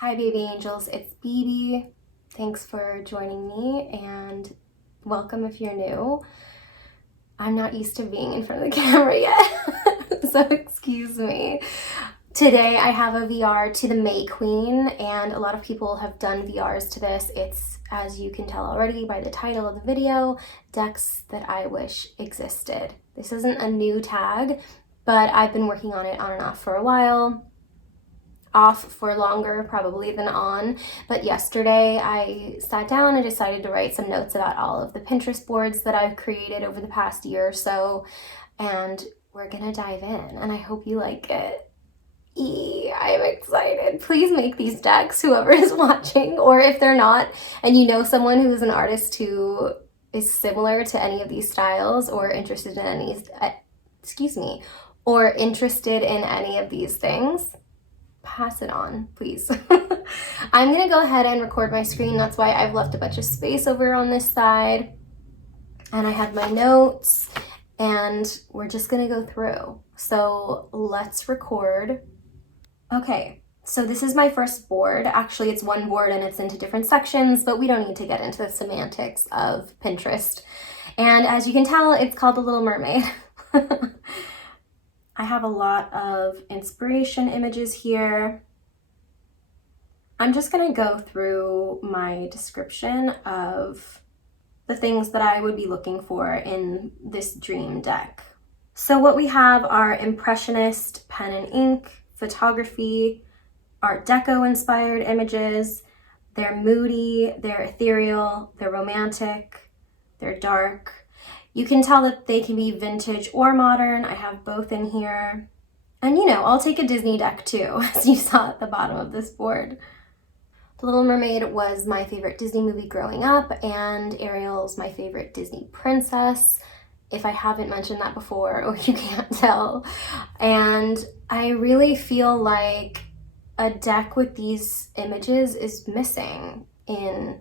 Hi baby angels, it's BB. Thanks for joining me and welcome if you're new. I'm not used to being in front of the camera yet, so excuse me. Today I have a VR to the May Queen, and a lot of people have done VRs to this. It's, as you can tell already by the title of the video, decks that I wish existed. This isn't a new tag, but I've been working on it on and off for a while. Off for longer probably than on, but yesterday I sat down and decided to write some notes about all of the Pinterest boards that I've created over the past year or so, and we're gonna dive in, and I hope you like it. I'm excited. Please make these decks, whoever is watching, or if they're not and you know someone who is an artist who is similar to any of these styles or interested in any or interested in any of these things, pass it on, please. I'm gonna go ahead and record my screen. That's why I've left a bunch of space over on this side. And I have my notes, and we're just gonna go through. So let's record. Okay, so this is my first board. Actually, it's one board and it's into different sections, but we don't need to get into the semantics of Pinterest. And as you can tell, it's called The Little Mermaid. I have a lot of inspiration images here. I'm just gonna go through my description of the things that I would be looking for in this dream deck. So what we have are impressionist pen and ink, photography, Art Deco inspired images. They're moody, they're ethereal, they're romantic, they're dark. You can tell that they can be vintage or modern. I have both in here. And I'll take a Disney deck too, as you saw at the bottom of this board. The Little Mermaid was my favorite Disney movie growing up, and Ariel's my favorite Disney princess, if I haven't mentioned that before or you can't tell. And I really feel like a deck with these images is missing in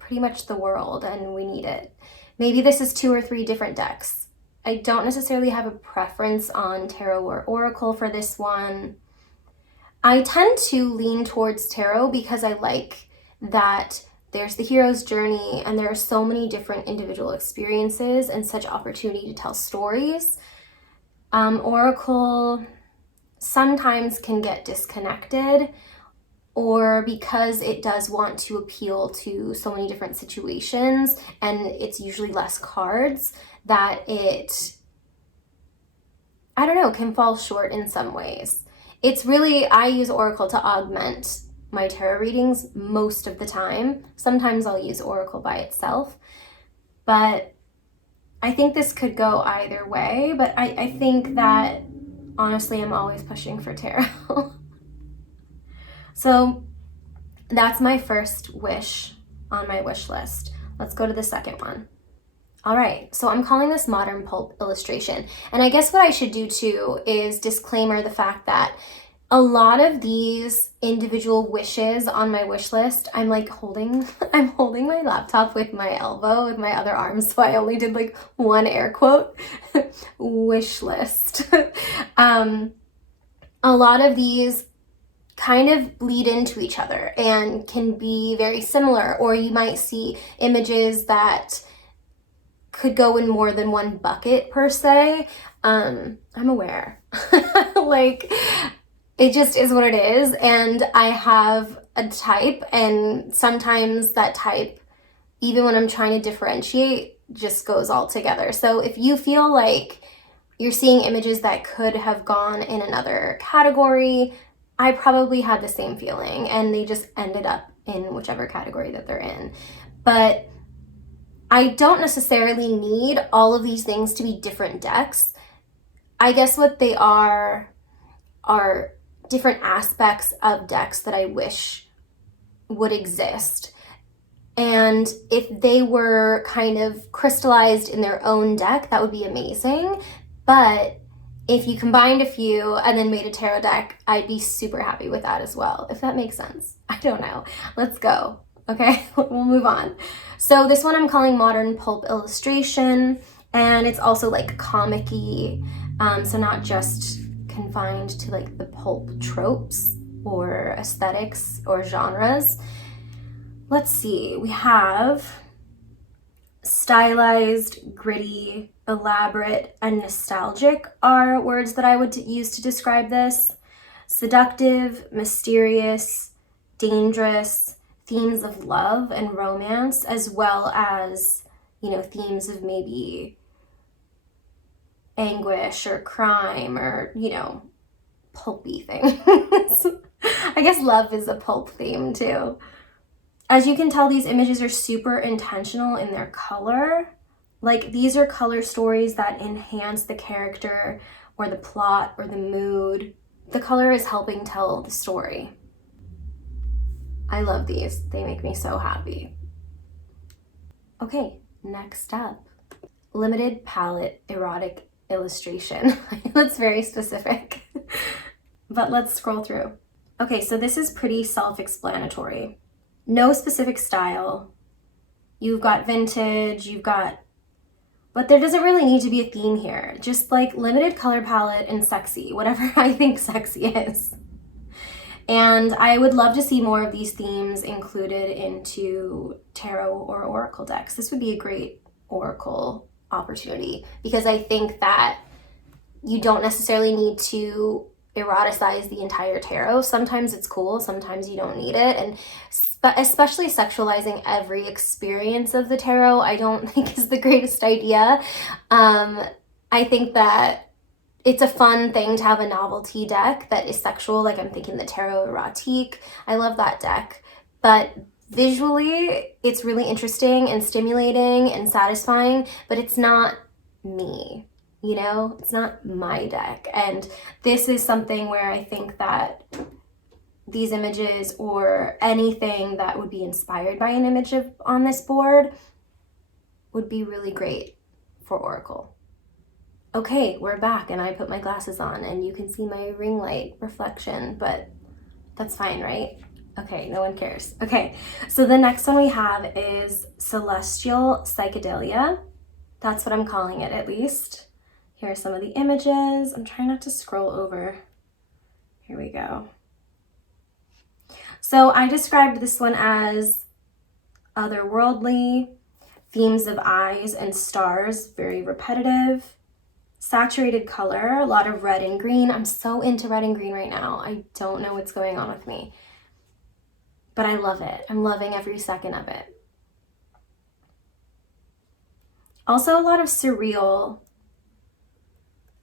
pretty much the world, and we need it. Maybe this is 2 or 3 different decks. I don't necessarily have a preference on tarot or oracle for this one. I tend to lean towards tarot because I like that there's the hero's journey and there are so many different individual experiences and such opportunity to tell stories. Oracle sometimes can get disconnected, or because it does want to appeal to so many different situations and it's usually less cards, that it, I don't know, can fall short in some ways. It's really, I use Oracle to augment my tarot readings most of the time. Sometimes I'll use Oracle by itself, but I think this could go either way, but I think that honestly I'm always pushing for tarot. So that's my first wish on my wish list. Let's go to the second one. All right, so I'm calling this modern pulp illustration. And I guess what I should do too is disclaimer the fact that a lot of these individual wishes on my wish list, I'm holding my laptop with my elbow with my other arm, so I only did one air quote, wish list. A lot of these kind of bleed into each other and can be very similar, or you might see images that could go in more than one bucket per se. I'm aware. It just is what it is, and I have a type, and sometimes that type, even when I'm trying to differentiate, just goes all together. So if you feel like you're seeing images that could have gone in another category, I probably had the same feeling and they just ended up in whichever category that they're in. But I don't necessarily need all of these things to be different decks. I guess what they are different aspects of decks that I wish would exist. And if they were kind of crystallized in their own deck, that would be amazing. But if you combined a few and then made a tarot deck, I'd be super happy with that as well, if that makes sense. I don't know. Let's go. Okay, we'll move on. So this one I'm calling Modern Pulp Illustration, and it's also comic-y, so not just confined to the pulp tropes. or aesthetics or genres. Let's see, we have stylized, gritty, elaborate, and nostalgic are words that I would use to describe this. Seductive, mysterious, dangerous, themes of love and romance, as well as, themes of maybe anguish or crime or, pulpy things. I guess love is a pulp theme too. As you can tell, these images are super intentional in their color. Like, these are color stories that enhance the character or the plot or the mood. The color is helping tell the story. I love these. They make me so happy. Okay, next up. Limited palette erotic illustration. That's very specific. But let's scroll through. Okay, so this is pretty self-explanatory. No specific style. You've got vintage, but there doesn't really need to be a theme here. Just like limited color palette and sexy, whatever I think sexy is. And I would love to see more of these themes included into tarot or oracle decks. This would be a great oracle opportunity because I think that you don't necessarily need to eroticize the entire tarot. Sometimes it's cool, sometimes you don't need it. And especially sexualizing every experience of the tarot, I don't think is the greatest idea. I think that it's a fun thing to have a novelty deck that is sexual, like I'm thinking the Tarot Erotique. I love that deck. But visually, it's really interesting and stimulating and satisfying, but it's not me, It's not my deck. And this is something where I think that these images or anything that would be inspired by an image on this board would be really great for oracle. Okay, we're back and I put my glasses on and you can see my ring light reflection, but that's fine, right? Okay, no one cares. Okay, so the next one we have is Celestial Psychedelia. That's what I'm calling it, at least. Here are some of the images. I'm trying not to scroll over. Here we go. So I described this one as otherworldly, themes of eyes and stars, very repetitive, saturated color, a lot of red and green. I'm so into red and green right now. I don't know what's going on with me, but I love it. I'm loving every second of it. Also a lot of surreal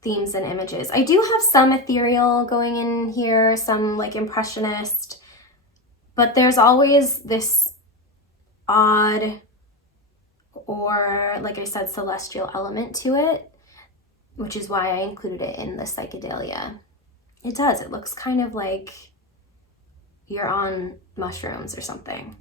themes and images. I do have some ethereal going in here, some like impressionist, but there's always this odd or, like I said, celestial element to it, which is why I included it in the psychedelia. It does. It looks kind of like you're on mushrooms or something.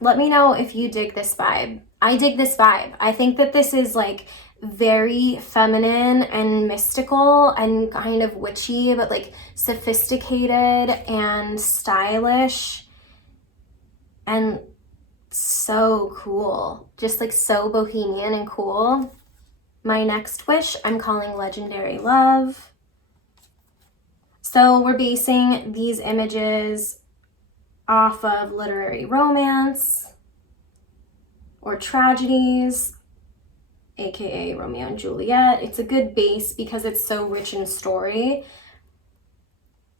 Let me know if you dig this vibe. I dig this vibe. I think that this is like very feminine and mystical and kind of witchy, but like sophisticated and stylish and so cool. Just like so bohemian and cool. My next wish, I'm calling Legendary Love. So we're basing these images off of literary romance or tragedies, aka Romeo and Juliet. It's a good base because it's so rich in story.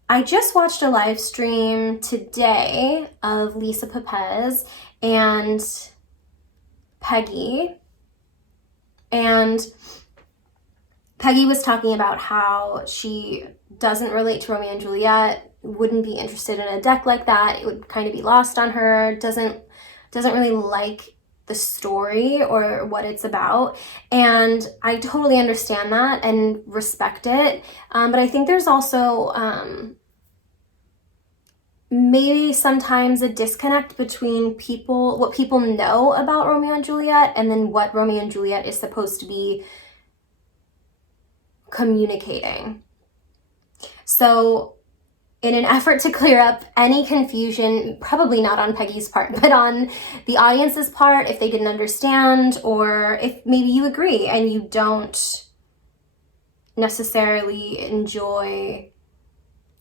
I just watched a live stream today of Lisa Pepez and Peggy. And Peggy was talking about how she doesn't relate to Romeo and Juliet, wouldn't be interested in a deck like that. It would kind of be lost on her, doesn't really like the story or what it's about. And I totally understand that and respect it. But I think there's also maybe sometimes a disconnect between what people know about Romeo and Juliet and then what Romeo and Juliet is supposed to be communicating. So in an effort to clear up any confusion, probably not on Peggy's part, but on the audience's part, if they didn't understand, or if maybe you agree and you don't necessarily enjoy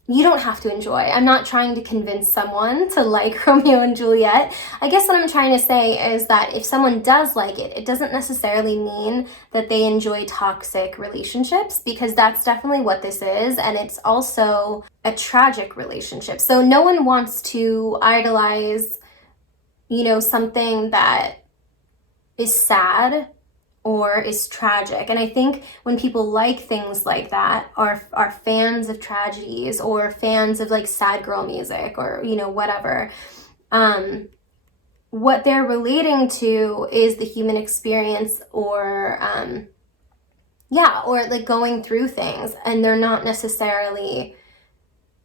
you don't have to enjoy. I'm not trying to convince someone to like Romeo and Juliet. I guess what I'm trying to say is that if someone does like it, it doesn't necessarily mean that they enjoy toxic relationships, because that's definitely what this is. And it's also a tragic relationship. So no one wants to idolize, something that is sad or is tragic. And I think when people like things like that, are fans of tragedies or fans of like sad girl music or whatever, what they're relating to is the human experience, or or like going through things, and they're not necessarily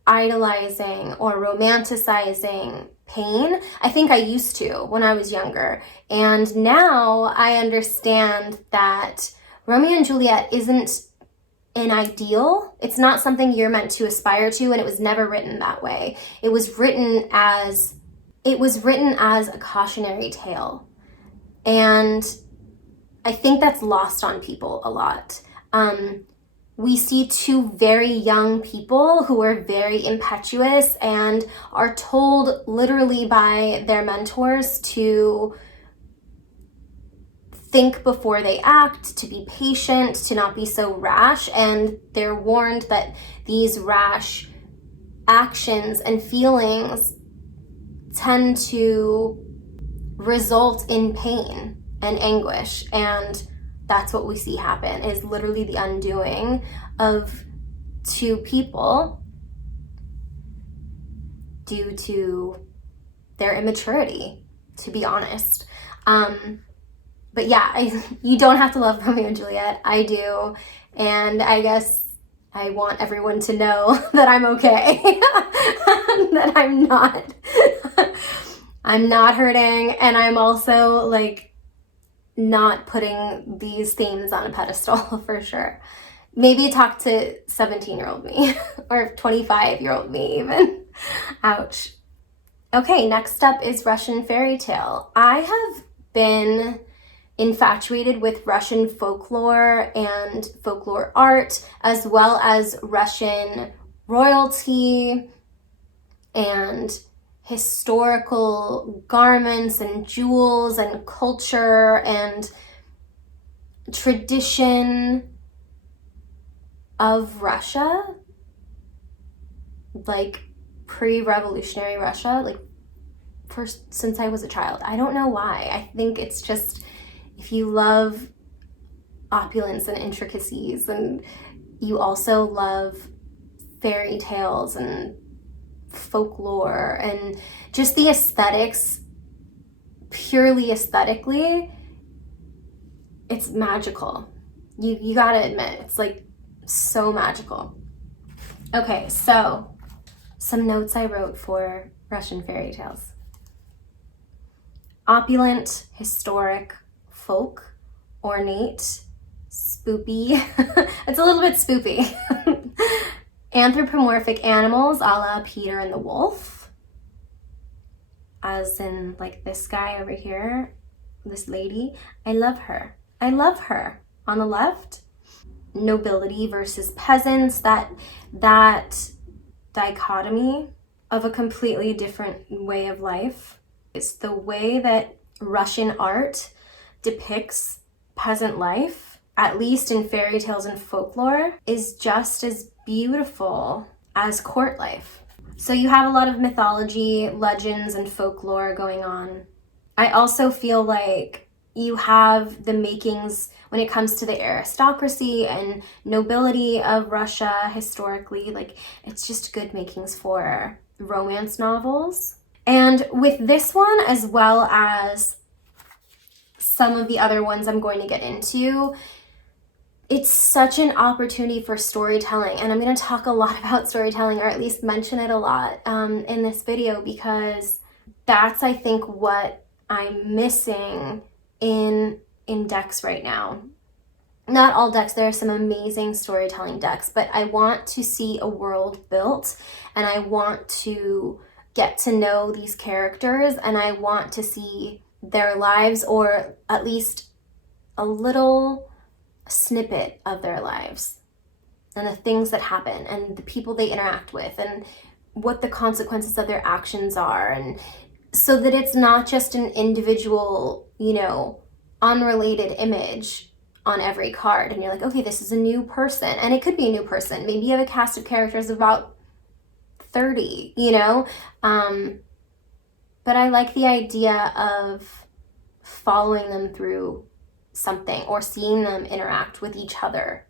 idolizing or romanticizing pain. I think I used to when I was younger. And now I understand that Romeo and Juliet isn't an ideal. It's not something you're meant to aspire to, and it was never written that way. It was written as a cautionary tale. And I think that's lost on people a lot. We see two very young people who are very impetuous and are told literally by their mentors to think before they act, to be patient, to not be so rash. And they're warned that these rash actions and feelings tend to result in pain and anguish. And that's what we see happen, is literally the undoing of two people due to their immaturity, to be honest. But yeah, you don't have to love Romeo and Juliet. I do. And I guess I want everyone to know that I'm okay, that I'm not hurting. And I'm also like, not putting these themes on a pedestal for sure. Maybe talk to 17-year-old me or 25-year-old me even. Ouch. Okay, next up is Russian fairy tale. I have been infatuated with Russian folklore and folklore art, as well as Russian royalty and historical garments and jewels and culture and tradition of Russia, like pre-revolutionary Russia, like since I was a child. I don't know why. I think it's just, if you love opulence and intricacies, and you also love fairy tales and folklore and just the aesthetics, purely aesthetically, it's magical. You gotta admit, it's like so magical. Okay, so some notes I wrote for Russian fairy tales. Opulent, historic, folk, ornate, spoopy. It's a little bit spoopy. Anthropomorphic animals, a la Peter and the Wolf, as in like this guy over here, this lady. I love her on the left. Nobility versus peasants, that dichotomy of a completely different way of life. It's the way that Russian art depicts peasant life, at least in fairy tales and folklore, is just as beautiful as court life. So you have a lot of mythology, legends, and folklore going on. I also feel like you have the makings when it comes to the aristocracy and nobility of Russia historically. Like, it's just good makings for romance novels. And with this one, as well as some of the other ones I'm going to get into, it's such an opportunity for storytelling. And I'm going to talk a lot about storytelling, or at least mention it a lot in this video, because that's, I think, what I'm missing in decks right now. Not all decks, there are some amazing storytelling decks, but I want to see a world built, and I want to get to know these characters, and I want to see their lives, or at least a little snippet of their lives. and the things that happen and the people they interact with and what the consequences of their actions are, and so that it's not just an individual, unrelated image on every card and you're like, okay, this is a new person. And it could be a new person. Maybe you have a cast of characters of about 30, but I like the idea of following them through something or seeing them interact with each other.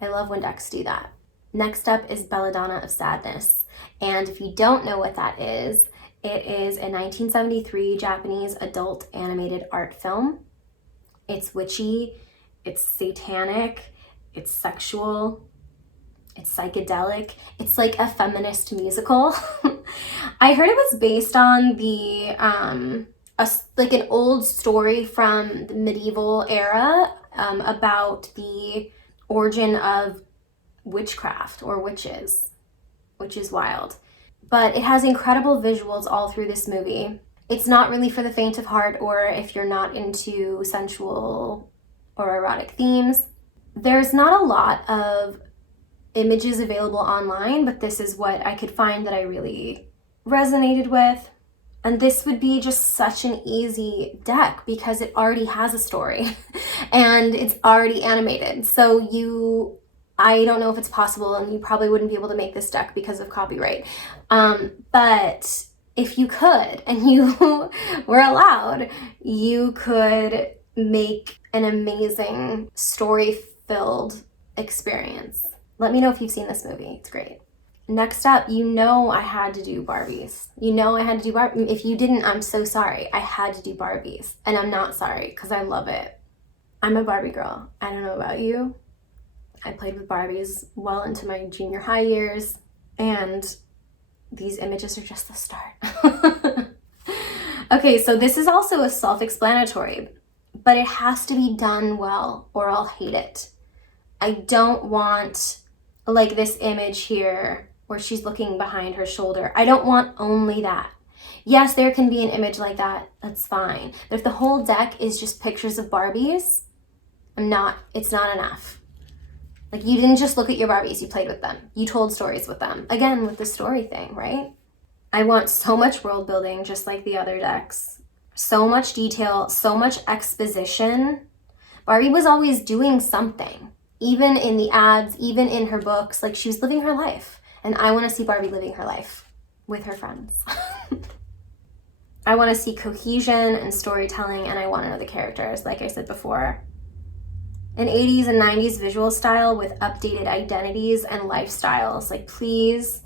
I love when decks do that. Next up is Belladonna of Sadness. And if you don't know what that is, it is a 1973 Japanese adult animated art film. It's witchy, it's satanic, it's sexual, it's psychedelic. It's like a feminist musical. I heard it was based on an old story from the medieval era about the origin of witchcraft or witches, which is wild. But it has incredible visuals all through this movie. It's not really for the faint of heart or if you're not into sensual or erotic themes. There's not a lot of images available online, but this is what I could find that I really resonated with. And this would be just such an easy deck because it already has a story and it's already animated. So I don't know if it's possible, and you probably wouldn't be able to make this deck because of copyright. But if you could, and you were allowed, you could make an amazing story-filled experience. Let me know if you've seen this movie. It's great. Next up, I had to do Barbies. If you didn't, I'm so sorry. I had to do Barbies. And I'm not sorry because I love it. I'm a Barbie girl. I don't know about you. I played with Barbies well into my junior high years, and these images are just the start. Okay, so this is also a self-explanatory, but it has to be done well or I'll hate it. I don't want like this image here where she's looking behind her shoulder. I don't want only that. Yes, there can be an image like that. That's fine. But if the whole deck is just pictures of Barbies, it's not enough. Like, you didn't just look at your Barbies, you played with them. You told stories with them. Again, with the story thing, right? I want so much world building, just like the other decks. So much detail, so much exposition. Barbie was always doing something. Even in the ads, even in her books, like she was living her life. And I want to see Barbie living her life with her friends. I want to see cohesion and storytelling, and I want to know the characters, like I said before. An 80s and 90s visual style with updated identities and lifestyles. Like, please,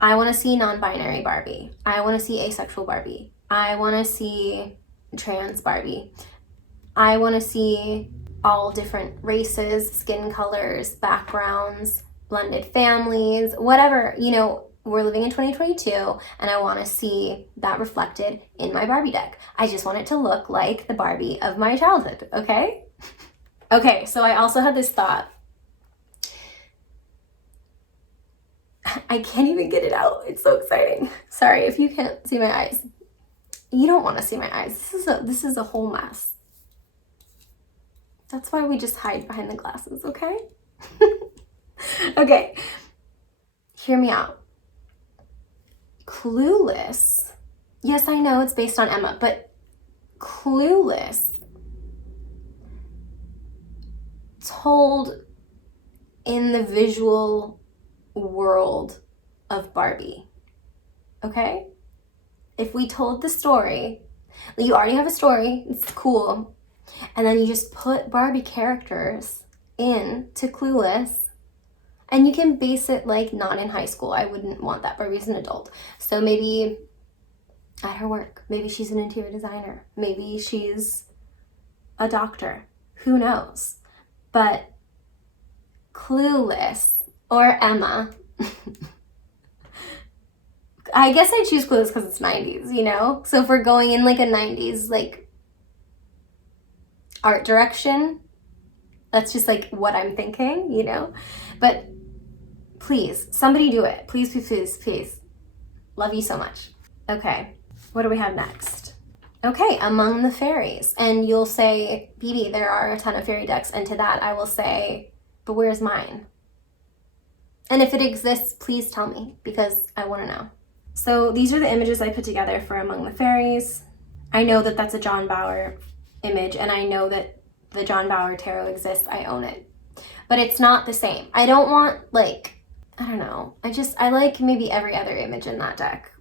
I want to see non-binary Barbie. I want to see asexual Barbie. I want to see trans Barbie. I want to see all different races, skin colors, backgrounds, blended families, whatever. We're living in 2022, and I want to see that reflected in my Barbie deck. I just want it to look like the Barbie of my childhood, okay? Okay, so I also had this thought. I can't even get it out. It's so exciting. Sorry if you can't see my eyes. You don't want to see my eyes. This is a whole mess. That's why we just hide behind the glasses, okay? Okay, hear me out. Clueless. Yes, I know it's based on Emma, but Clueless told in the visual world of Barbie, okay? If we told the story, you already have a story, it's cool, and then you just put Barbie characters into Clueless, and you can base it like not in high school. I wouldn't want that. Barbie's an adult. So maybe at her work, maybe she's an interior designer, maybe she's a doctor, who knows? But Clueless or Emma, I guess I choose Clueless because it's 90s, So if we're going in like a 90s like art direction, that's just like what I'm thinking, But please, somebody do it. Please, please, please, please. Love you so much. Okay, what do we have next? Okay, Among the Fairies. And you'll say, BB, there are a ton of fairy decks. And to that, I will say, but where's mine? And if it exists, please tell me, because I want to know. So these are the images I put together for Among the Fairies. I know that that's a John Bauer image, and I know that the John Bauer tarot exists. I own it. But it's not the same. I don't want, like, I don't know. I like maybe every other image in that deck.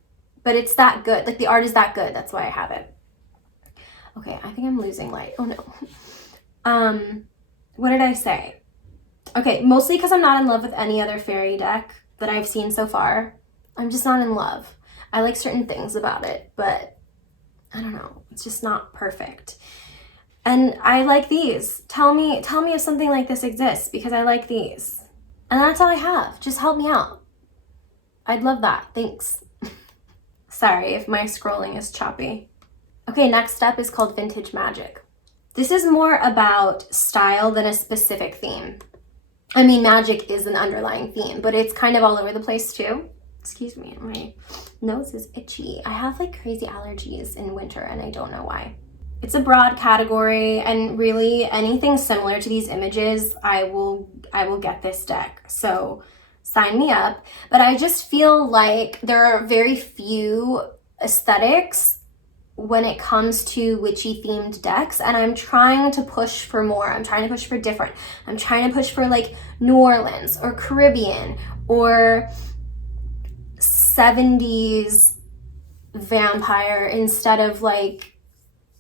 But it's that good. Like, the art is that good. That's why I have it. Okay, I think I'm losing light. Oh, no. What did I say? Okay, mostly because I'm not in love with any other fairy deck that I've seen so far. I'm just not in love. I like certain things about it, but I don't know. It's just not perfect. And I like these. Tell me if something like this exists, because I like these. And that's all I have. Just help me out. I'd love that. Thanks. Sorry if my scrolling is choppy. Okay, next up is called Vintage Magic. This is more about style than a specific theme. I mean, magic is an underlying theme, but it's kind of all over the place too. Excuse me, my nose is itchy. I have like crazy allergies in winter and I don't know why. It's a broad category, and really anything similar to these images, I will get this deck. So sign me up. But I just feel like there are very few aesthetics when it comes to witchy themed decks, and I'm trying to push for more. I'm trying to push for different. I'm trying to push for like New Orleans or Caribbean or 70s vampire instead of like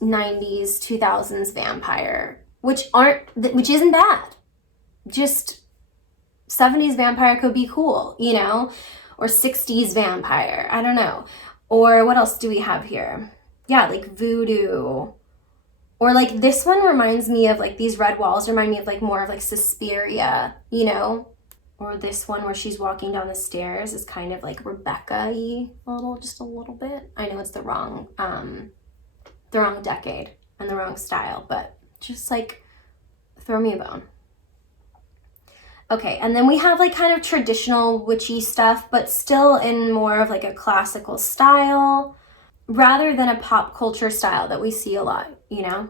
90s 2000s vampire, which isn't bad. Just 70s vampire could be cool, you know, or 60s vampire. I don't know. Or what else do we have here? Yeah, like voodoo. Or like this one reminds me of like these red walls remind me of like more of like Suspiria, you know? Or this one where she's walking down the stairs is kind of like Rebecca-y just a little bit. I know it's the wrong decade and the wrong style, but just like throw me a bone. Okay, and then we have like kind of traditional witchy stuff, but still in more of like a classical style, rather than a pop culture style that we see a lot, you know?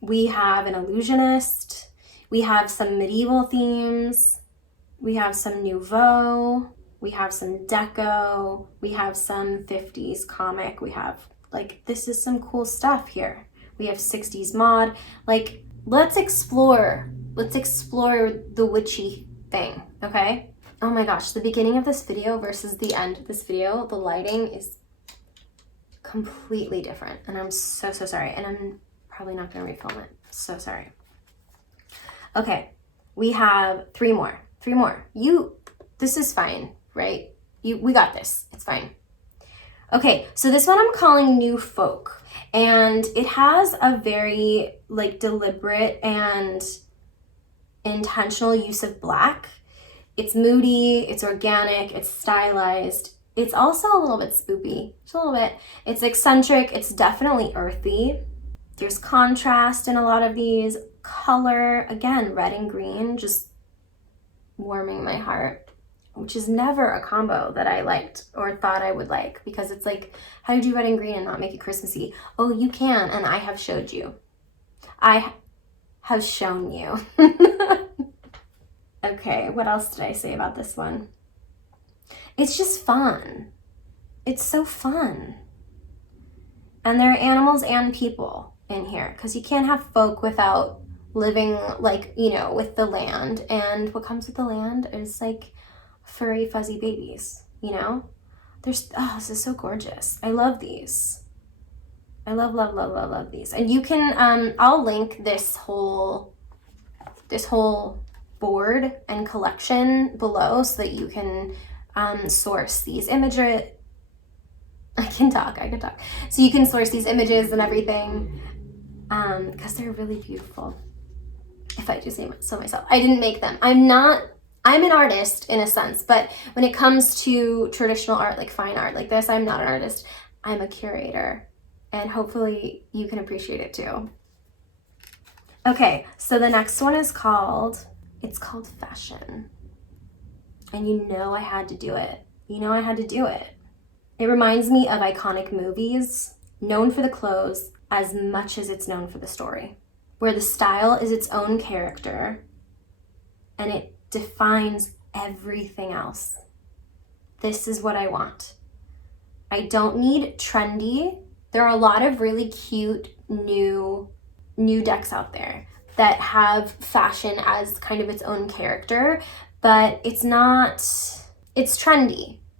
We have an illusionist, we have some medieval themes, we have some nouveau, we have some deco, we have some 50s comic, we have like, this is some cool stuff here. We have 60s mod, like, let's explore the witchy thing, okay? Oh my gosh, the beginning of this video versus the end of this video, the lighting is completely different, and I'm so sorry, and I'm probably not gonna refilm it. So sorry. Okay, we have three more. This is fine, right? We got this, it's fine. Okay, so this one I'm calling New Folk, and it has a very like deliberate and intentional use of black. It's moody, it's organic, it's stylized. It's also a little bit spoopy, just a little bit. It's eccentric, it's definitely earthy. There's contrast in a lot of these. Color, again, red and green, just warming my heart, which is never a combo that I liked or thought I would like, because it's like, how do you do red and green and not make it Christmassy? Oh, you can, and I have showed you. I have shown you. Okay, what else did I say about this one? It's just fun. It's so fun. And there are animals and people in here, because you can't have folk without living like, you know, with the land. And what comes with the land is like furry, fuzzy babies, you know? This is so gorgeous. I love these. I love these. And you can, I'll link this whole board and collection below so that you can source these images. I can talk. So you can source these images and everything, because they're really beautiful. If I do say so myself. I didn't make them. I'm an artist in a sense, but when it comes to traditional art, like fine art like this, I'm not an artist. I'm a curator, and hopefully you can appreciate it too. Okay, so the next one is called Fashion. And you know I had to do it. It reminds me of iconic movies, known for the clothes as much as it's known for the story, where the style is its own character and it defines everything else. This is what I want. I don't need trendy. There are a lot of really cute new decks out there that have fashion as kind of its own character, but it's trendy,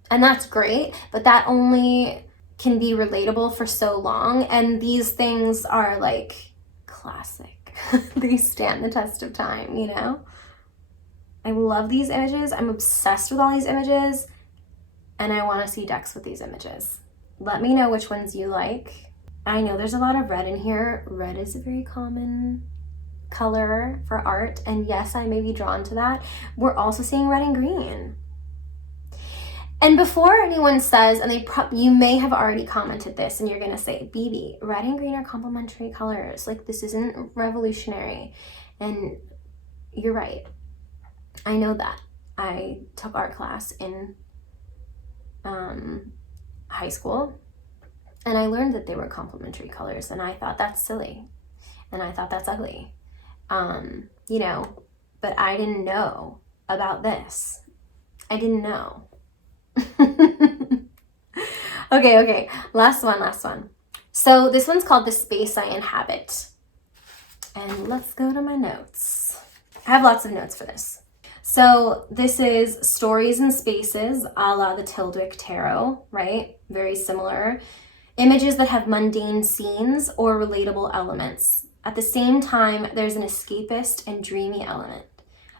and that's great, but that only can be relatable for so long, and these things are like classic. They stand the test of time, you know? I love these images. I'm obsessed with all these images, and I want to see decks with these images. Let me know which ones you like. I know there's a lot of red in here. Red is a very common color for art, and yes, I may be drawn to that. We're also seeing red and green. And before anyone says, and you may have already commented this, and you're gonna say, BB, red and green are complementary colors. Like, this isn't revolutionary. And you're right. I know that. I took art class in high school, and I learned that they were complementary colors, and I thought that's silly, and I thought that's ugly, you know, but I didn't know about this. I didn't know. Okay, last one. So this one's called The Space I Inhabit, and let's go to my notes. I have lots of notes for this. So this is stories and spaces a la the Tildwick Tarot, right? Very similar. Images that have mundane scenes or relatable elements. At the same time, there's an escapist and dreamy element.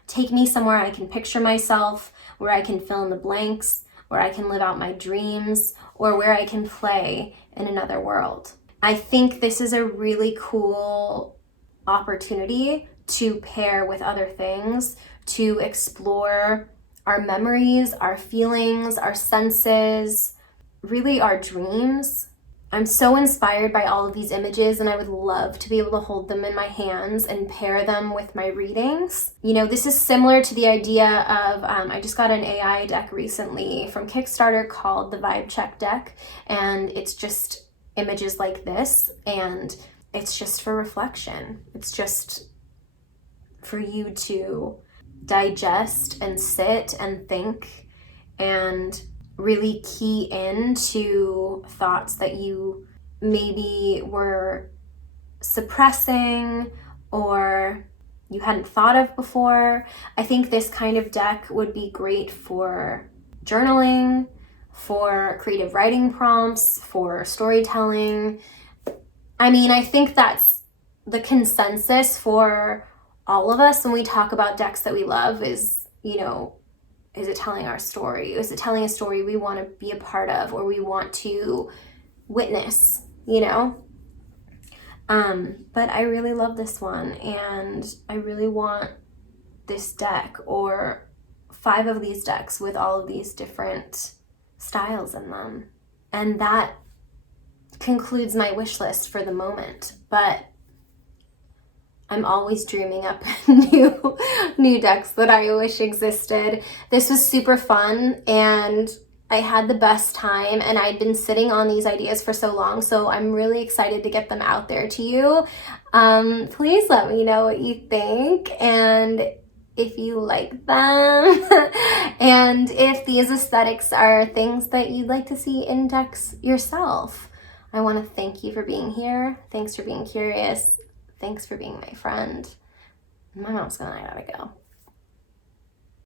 Take me somewhere I can picture myself, where I can fill in the blanks, where I can live out my dreams, or where I can play in another world. I think this is a really cool opportunity to pair with other things, to explore our memories, our feelings, our senses, really our dreams. I'm so inspired by all of these images, and I would love to be able to hold them in my hands and pair them with my readings. You know, this is similar to the idea of, I just got an AI deck recently from Kickstarter called the Vibe Check deck, and it's just images like this, and it's just for reflection. It's just for you to digest and sit and think and really key into thoughts that you maybe were suppressing or you hadn't thought of before. I think this kind of deck would be great for journaling, for creative writing prompts, for storytelling. I mean, I think that's the consensus for all of us when we talk about decks that we love is, you know, is it telling our story? Is it telling a story we want to be a part of or we want to witness, you know? But I really love this one, and I really want this deck or 5 of these decks with all of these different styles in them. And that concludes my wish list for the moment, but I'm always dreaming up new decks that I wish existed. This was super fun, and I had the best time, and I'd been sitting on these ideas for so long, so I'm really excited to get them out there to you. Please let me know what you think, and if you like them, and if these aesthetics are things that you'd like to see in decks yourself. I want to thank you for being here. Thanks for being curious. Thanks for being my friend. My mom's gone, I gotta go.